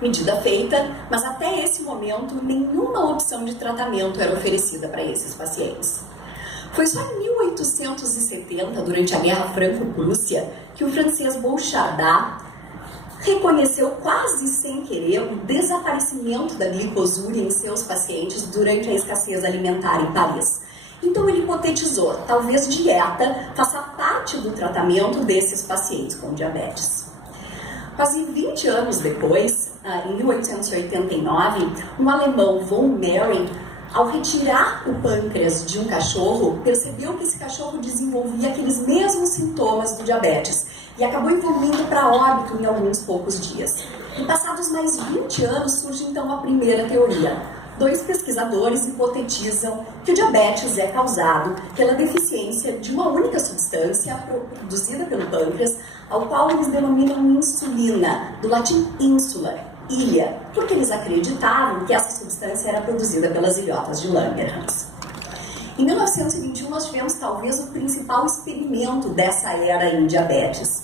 Medida feita, mas até esse momento nenhuma opção de tratamento era oferecida para esses pacientes. Foi só em 1870, durante a Guerra Franco-Prússia, que o francês Bouchardat reconheceu quase sem querer o desaparecimento da glicosúria em seus pacientes durante a escassez alimentar em Paris. Então ele hipotetizou, talvez dieta faça parte do tratamento desses pacientes com diabetes. Quase 20 anos depois, em 1889, um alemão, von Mering, ao retirar o pâncreas de um cachorro, percebeu que esse cachorro desenvolvia aqueles mesmos sintomas do diabetes e acabou evoluindo para óbito em alguns poucos dias. E passados mais 20 anos surge então a primeira teoria. Dois pesquisadores hipotetizam que o diabetes é causado pela deficiência de uma única substância produzida pelo pâncreas, ao qual eles denominam insulina, do latim insula, ilha, porque eles acreditavam que essa substância era produzida pelas ilhotas de Langerhans. Em 1921, nós tivemos talvez o principal experimento dessa era em diabetes.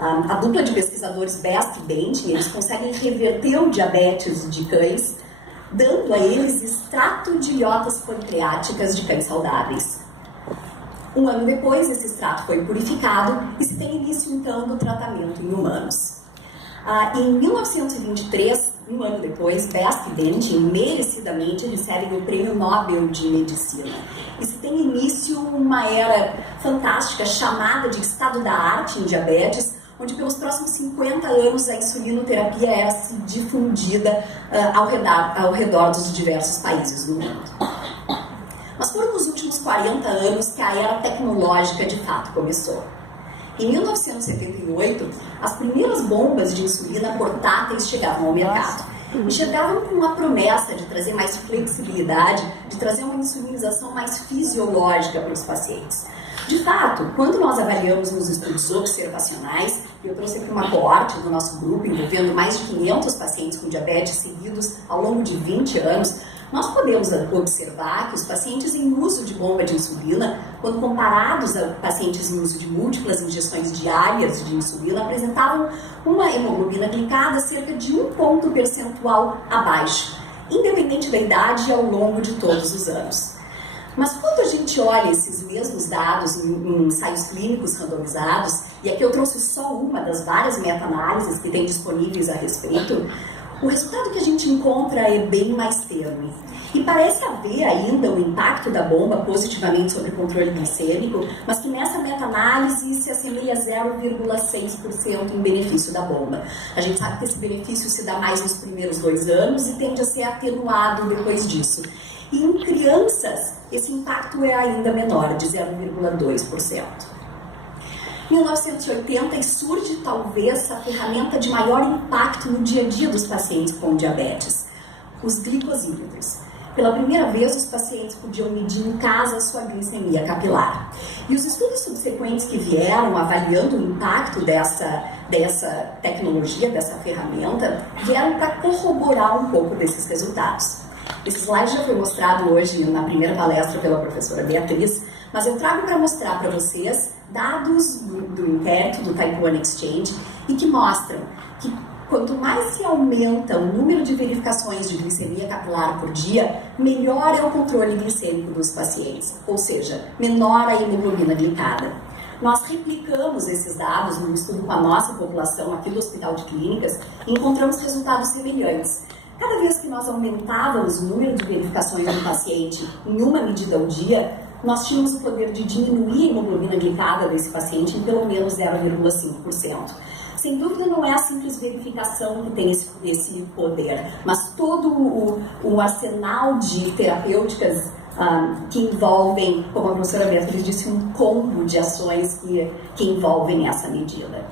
A dupla de pesquisadores Best e Benting, eles conseguem reverter o diabetes de cães, dando a eles extrato de ilhotas pancreáticas de cães saudáveis. Um ano depois, esse extrato foi purificado e se tem início, então, do tratamento em humanos. Em 1923, um ano depois, Best e Benting merecidamente recebem o Prêmio Nobel de Medicina. E se tem início uma era fantástica chamada de estado da arte em diabetes, onde pelos próximos 50 anos a insulinoterapia era se difundida ao redor dos diversos países do mundo. Mas foram nos últimos 40 anos que a era tecnológica de fato começou. Em 1978, as primeiras bombas de insulina portáteis chegavam ao mercado. E chegavam com uma promessa de trazer mais flexibilidade, de trazer uma insulinização mais fisiológica para os pacientes. De fato, quando nós avaliamos nos estudos observacionais, e eu trouxe aqui uma coorte do nosso grupo envolvendo mais de 500 pacientes com diabetes seguidos ao longo de 20 anos, nós podemos observar que os pacientes em uso de bomba de insulina, quando comparados a pacientes em uso de múltiplas injeções diárias de insulina, apresentavam uma hemoglobina glicada cerca de 1 ponto percentual abaixo, independente da idade e ao longo de todos os anos. Mas quando a gente olha esses mesmos dados em ensaios clínicos randomizados, e aqui eu trouxe só uma das várias meta-análises que tem disponíveis a respeito, o resultado que a gente encontra é bem mais tênue. E parece haver ainda um impacto da bomba positivamente sobre o controle glicêmico, mas que nessa meta-análise se assemelha a 0,6% em benefício da bomba. A gente sabe que esse benefício se dá mais nos primeiros 2 anos e tende a ser atenuado depois disso. E em crianças, esse impacto é ainda menor, de 0,2%. Em 1980 surge talvez a ferramenta de maior impacto no dia a dia dos pacientes com diabetes, os glicosímetros. Pela primeira vez, os pacientes podiam medir em casa a sua glicemia capilar. E os estudos subsequentes que vieram avaliando o impacto dessa tecnologia, dessa ferramenta, vieram para corroborar um pouco desses resultados. Esse slide já foi mostrado hoje na primeira palestra pela professora Beatriz, mas eu trago para mostrar para vocês dados do inquérito do Type 1 Exchange e que mostram que quanto mais se aumenta o número de verificações de glicemia capilar por dia, melhor é o controle glicêmico dos pacientes, ou seja, menor a hemoglobina glicada. Nós replicamos esses dados no estudo com a nossa população aqui do Hospital de Clínicas e encontramos resultados semelhantes. Cada vez que nós aumentávamos o número de verificações do paciente em uma medida ao dia, nós tínhamos o poder de diminuir a hemoglobina glicada desse paciente em pelo menos 0,5%. Sem dúvida não é a simples verificação que tem esse poder, mas todo o arsenal de terapêuticas que envolvem, como a professora Beatriz disse, um combo de ações que envolvem essa medida.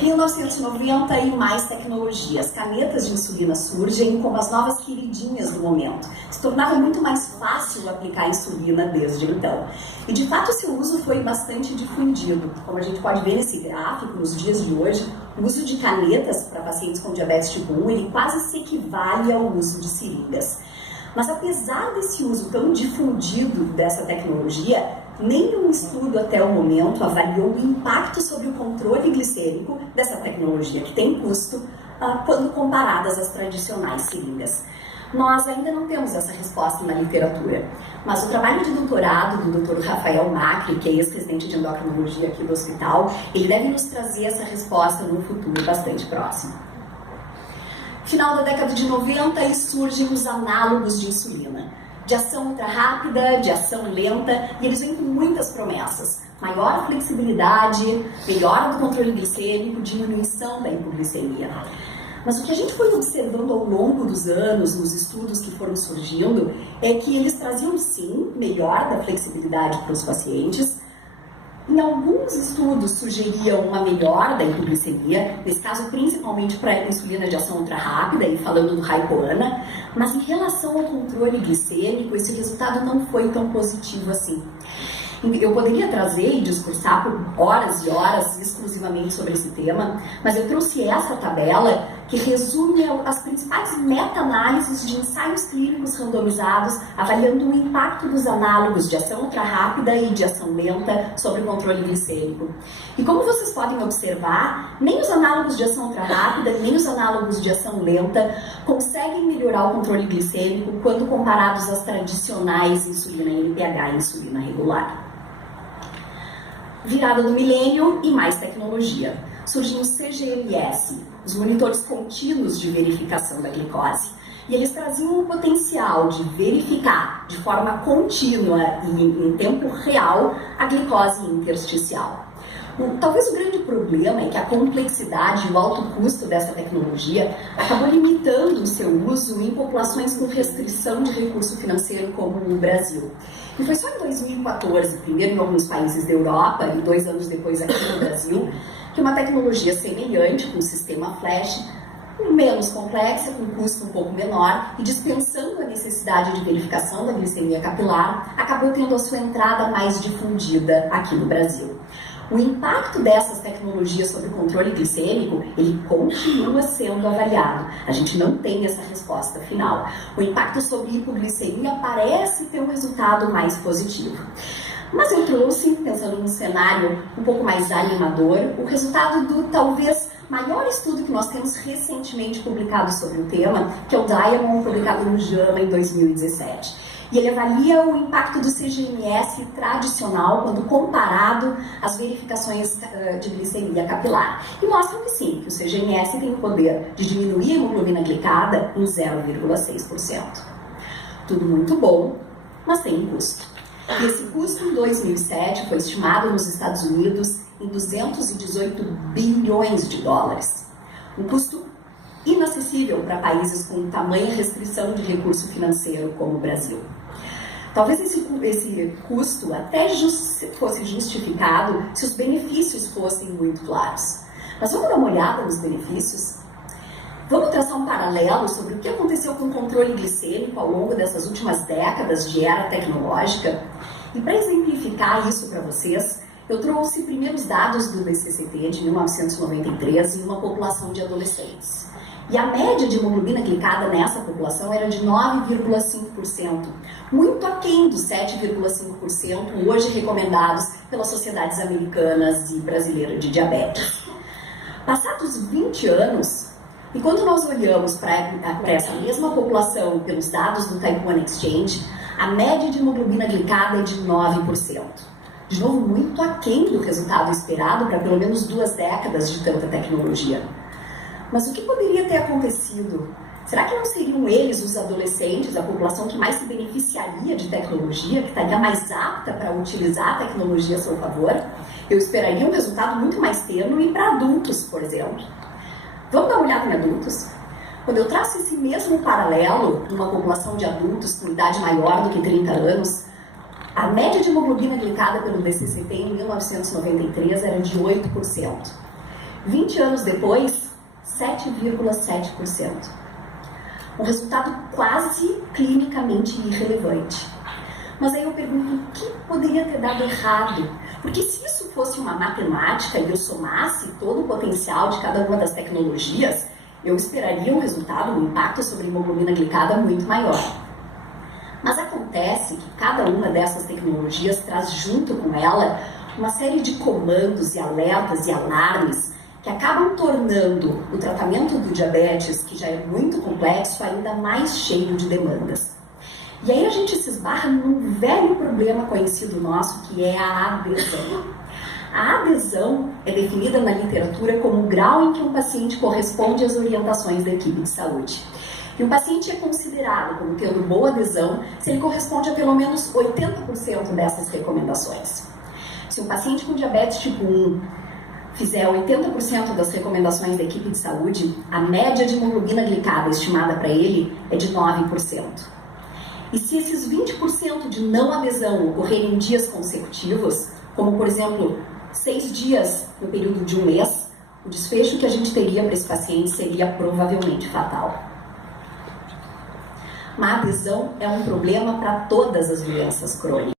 Em 1990 e mais tecnologias, canetas de insulina surgem como as novas queridinhas do momento. Se tornava muito mais fácil aplicar insulina desde então. E de fato seu uso foi bastante difundido. Como a gente pode ver nesse gráfico, nos dias de hoje, o uso de canetas para pacientes com diabetes tipo 1, ele quase se equivale ao uso de seringas. Mas apesar desse uso tão difundido dessa tecnologia, nenhum estudo até o momento avaliou o impacto sobre o controle glicêmico dessa tecnologia que tem custo quando comparadas às tradicionais seringas. Nós ainda não temos essa resposta na literatura, mas o trabalho de doutorado do Dr. Rafael Macri, que é ex-residente de endocrinologia aqui do hospital, ele deve nos trazer essa resposta num futuro bastante próximo. Final da década de 90 e surgem os análogos de insulina, de ação ultra rápida, de ação lenta, e eles vêm com muitas promessas. Maior flexibilidade, melhora do controle glicêmico, diminuição da hipoglicemia. Mas o que a gente foi observando ao longo dos anos, nos estudos que foram surgindo, é que eles traziam sim melhora da flexibilidade para os pacientes. Em alguns estudos sugeriam uma melhora da hipoglicemia, nesse caso principalmente para a insulina de ação ultra rápida, e falando do Raicoana, mas em relação ao controle glicêmico, esse resultado não foi tão positivo assim. Eu poderia trazer e discursar por horas e horas exclusivamente sobre esse tema, mas eu trouxe essa tabela que resume as principais meta-análises de ensaios clínicos randomizados avaliando o impacto dos análogos de ação ultra-rápida e de ação lenta sobre o controle glicêmico. E como vocês podem observar, nem os análogos de ação ultra-rápida, nem os análogos de ação lenta conseguem melhorar o controle glicêmico quando comparados às tradicionais insulina NPH e insulina regular. Virada do milênio e mais tecnologia. Surgem os CGMS, os monitores contínuos de verificação da glicose. E eles traziam o potencial de verificar de forma contínua e em tempo real a glicose intersticial. Talvez o grande problema é que a complexidade e o alto custo dessa tecnologia acabou limitando o seu uso em populações com restrição de recurso financeiro como o Brasil. E foi só em 2014, primeiro em alguns países da Europa e 2 anos depois aqui no Brasil, que uma tecnologia semelhante, com um sistema flash, menos complexa, com custo um pouco menor e dispensando a necessidade de verificação da glicemia capilar, acabou tendo a sua entrada mais difundida aqui no Brasil. O impacto dessas tecnologias sobre o controle glicêmico, ele continua sendo avaliado. A gente não tem essa resposta final. O impacto sobre hipoglicemia parece ter um resultado mais positivo. Mas eu trouxe, pensando num cenário um pouco mais animador, o resultado do talvez maior estudo que nós temos recentemente publicado sobre o tema, que é o Diamond, publicado no JAMA em 2017. E ele avalia o impacto do CGMS tradicional quando comparado às verificações de glicemia capilar. E mostra que sim, que o CGMS tem o poder de diminuir a hemoglobina glicada em 0,6%. Tudo muito bom, mas tem um custo. E esse custo em 2007 foi estimado nos Estados Unidos em 218 bilhões de dólares. Um custo inacessível para países com tamanha restrição de recurso financeiro como o Brasil. Talvez esse custo até fosse justificado se os benefícios fossem muito claros. Mas vamos dar uma olhada nos benefícios? Vamos traçar um paralelo sobre o que aconteceu com o controle glicêmico ao longo dessas últimas décadas de era tecnológica. E para exemplificar isso para vocês, eu trouxe primeiros dados do DCCT de 1993 em uma população de adolescentes. E a média de hemoglobina glicada nessa população era de 9,5%, muito aquém dos 7,5% hoje recomendados pelas sociedades americanas e brasileiras de diabetes. Passados 20 anos, e quando nós olhamos para essa mesma população pelos dados do Type 1 Exchange, a média de hemoglobina glicada é de 9%. De novo, muito aquém do resultado esperado para pelo menos 2 décadas de tanta tecnologia. Mas o que poderia ter acontecido? Será que não seriam eles, os adolescentes, a população que mais se beneficiaria de tecnologia, que estaria mais apta para utilizar a tecnologia a seu favor? Eu esperaria um resultado muito mais tênue para adultos, por exemplo. Vamos dar uma olhada em adultos? Quando eu traço esse mesmo paralelo numa população de adultos com idade maior do que 30 anos, a média de hemoglobina glicada pelo DCCT em 1993 era de 8%. 20 anos depois, 7,7%. Um resultado quase clinicamente irrelevante. Mas aí eu pergunto, o que poderia ter dado errado? Porque se isso fosse uma matemática e eu somasse todo o potencial de cada uma das tecnologias, eu esperaria um resultado, um impacto sobre a hemoglobina glicada muito maior. Mas acontece que cada uma dessas tecnologias traz junto com ela uma série de comandos e alertas e alarmes que acabam tornando o tratamento do diabetes, que já é muito complexo, ainda mais cheio de demandas. E aí a gente se esbarra num velho problema conhecido nosso, que é a adesão. A adesão é definida na literatura como o grau em que um paciente corresponde às orientações da equipe de saúde. E um paciente é considerado como tendo boa adesão se ele corresponde a pelo menos 80% dessas recomendações. Se um paciente com diabetes tipo 1 fizer 80% das recomendações da equipe de saúde, a média de hemoglobina glicada estimada para ele é de 9%. E se esses 20% de não adesão ocorrerem em dias consecutivos, como por exemplo 6 dias no período de um mês, o desfecho que a gente teria para esse paciente seria provavelmente fatal. Má adesão é um problema para todas as doenças crônicas.